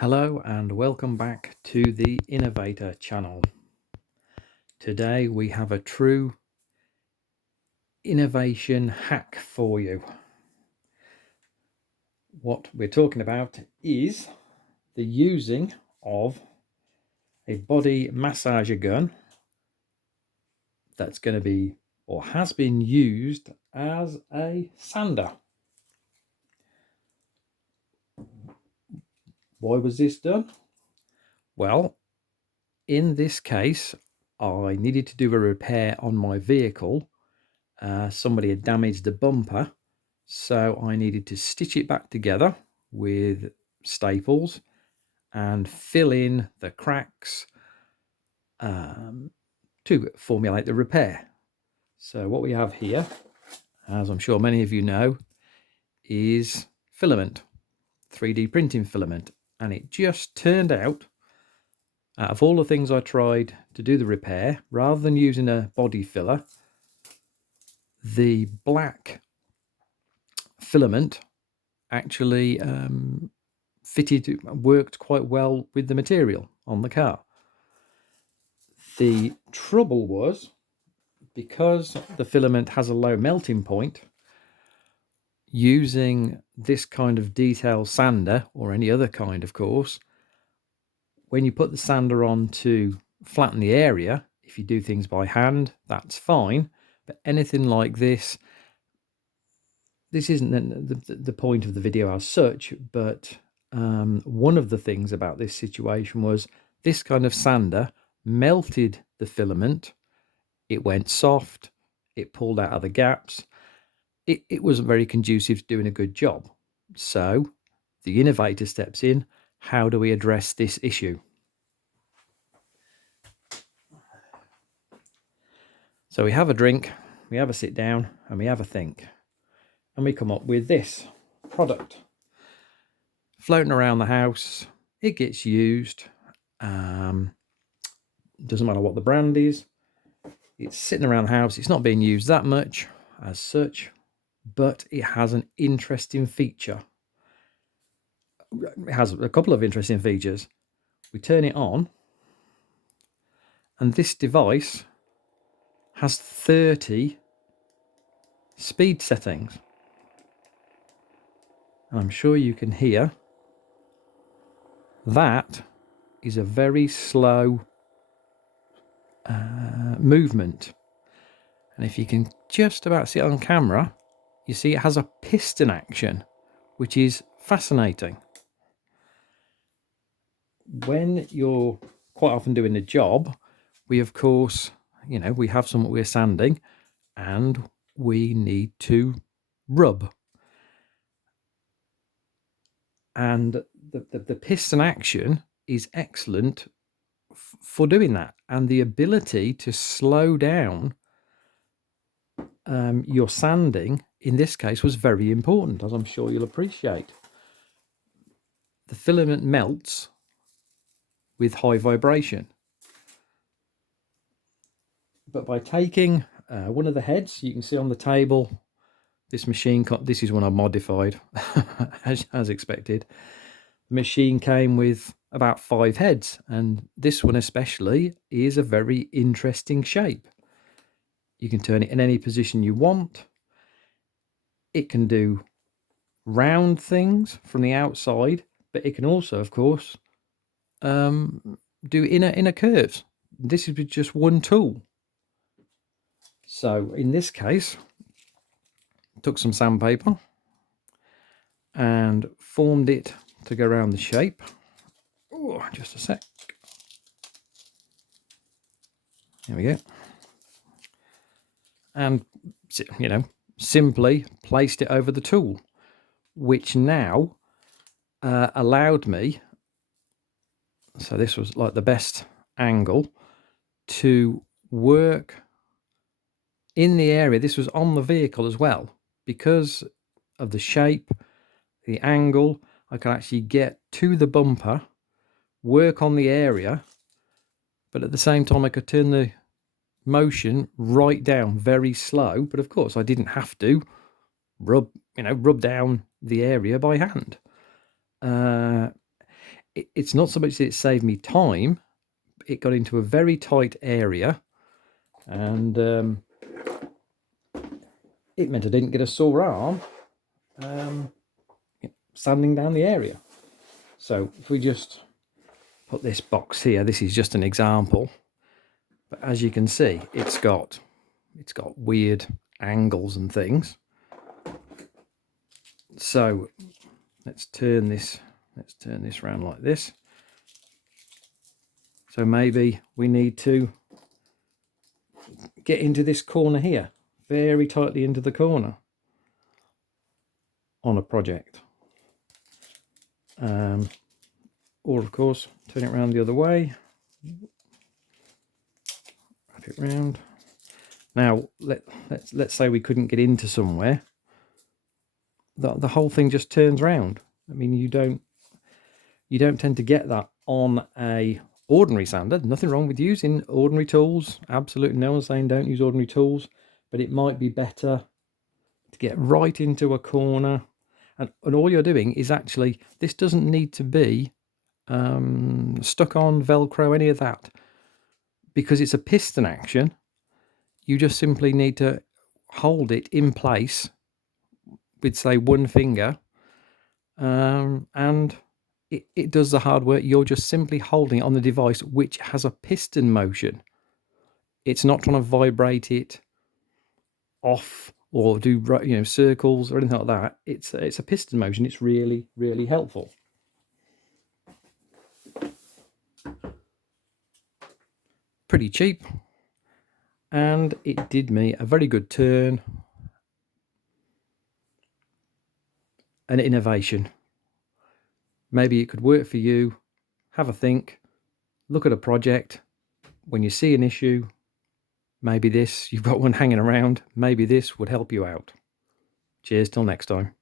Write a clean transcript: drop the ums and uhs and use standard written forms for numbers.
Hello and welcome back to the Innovator Channel. Today we have a true innovation hack for you. What we're talking about is the using of a body massager gun that's going to be or has been used as a sander. Why was this done? Well, in this case, I needed to do a repair on my vehicle. Somebody had damaged the bumper, so I needed to stitch it back together with staples and fill in the cracks to formulate the repair. So what we have here, as I'm sure many of you know, is filament, 3D printing filament. And it just turned out of all the things I tried to do the repair, rather than using a body filler, the black filament actually worked quite well with the material on the car. The trouble was, because the filament has a low melting point, using this kind of detail sander, or any other kind of course, when you put the sander on to flatten the area, if you do things by hand, that's fine. But anything like this isn't the point of the video as such, but one of the things about this situation was this kind of sander melted the filament. It went soft, it pulled out of the gaps. It wasn't very conducive to doing a good job. So the innovator steps in. How do we address this issue? So we have a drink, we have a sit down, and we have a think. And we come up with this product. Floating around the house, it gets used. Doesn't matter what the brand is. It's sitting around the house. It's not being used that much as such, but it has an interesting feature. It has a couple of interesting features. We turn it on, and this device has 30 speed settings. And I'm sure you can hear that is a very slow movement. And if you can just about see it on camera, you see it has a piston action, which is fascinating. When you're quite often doing the job, we of course, we have something we're sanding and we need to rub. And the piston action is excellent for doing that. And the ability to slow down your sanding, in this case, was very important, as I'm sure you'll appreciate. The filament melts with high vibration. But by taking one of the heads, you can see on the table, this machine, this is one I modified, as expected. The machine came with about 5 heads, and this one especially is a very interesting shape. You can turn it in any position you want. It can do round things from the outside, but it can also, of course, do inner curves. This is just one tool. So in this case, took some sandpaper and formed it to go around the shape. Oh, just a sec. There we go. And, simply placed it over the tool, which now allowed me, so this was like the best angle, to work in the area. This was on the vehicle as well. Because of the shape, the angle, I can actually get to the bumper, work on the area, but at the same time I could turn the motion right down very slow. But of course I didn't have to rub down the area by hand. it's not so much that it saved me time. It got into a very tight area, and it meant I didn't get a sore arm sanding down the area. So if we just put this box here, this is just an example, but as you can see, it's got weird angles and things. So let's turn this around like this. So maybe we need to get into this corner here, very tightly into the corner on a project. Or of course, turn it around the other way. Wrap it round. Now let's say we couldn't get into somewhere. The whole thing just turns round. I mean, you don't tend to get that on a ordinary sander. Nothing wrong with using ordinary tools. Absolutely no one's saying don't use ordinary tools, but it might be better to get right into a corner. And all you're doing is actually, this doesn't need to be stuck on, Velcro, any of that. Because it's a piston action, you just simply need to hold it in place with, say, one finger, and it does the hard work. You're just simply holding it on the device, which has a piston motion. It's not trying to vibrate it off or do, you know, circles or anything like that. It's a piston motion. It's really, really helpful. Pretty cheap, and it did me a very good turn. An innovation. Maybe it could work for you. Have a think. Look at a project. When you see an issue, maybe this, you've got one hanging around, maybe this would help you out. Cheers till next time.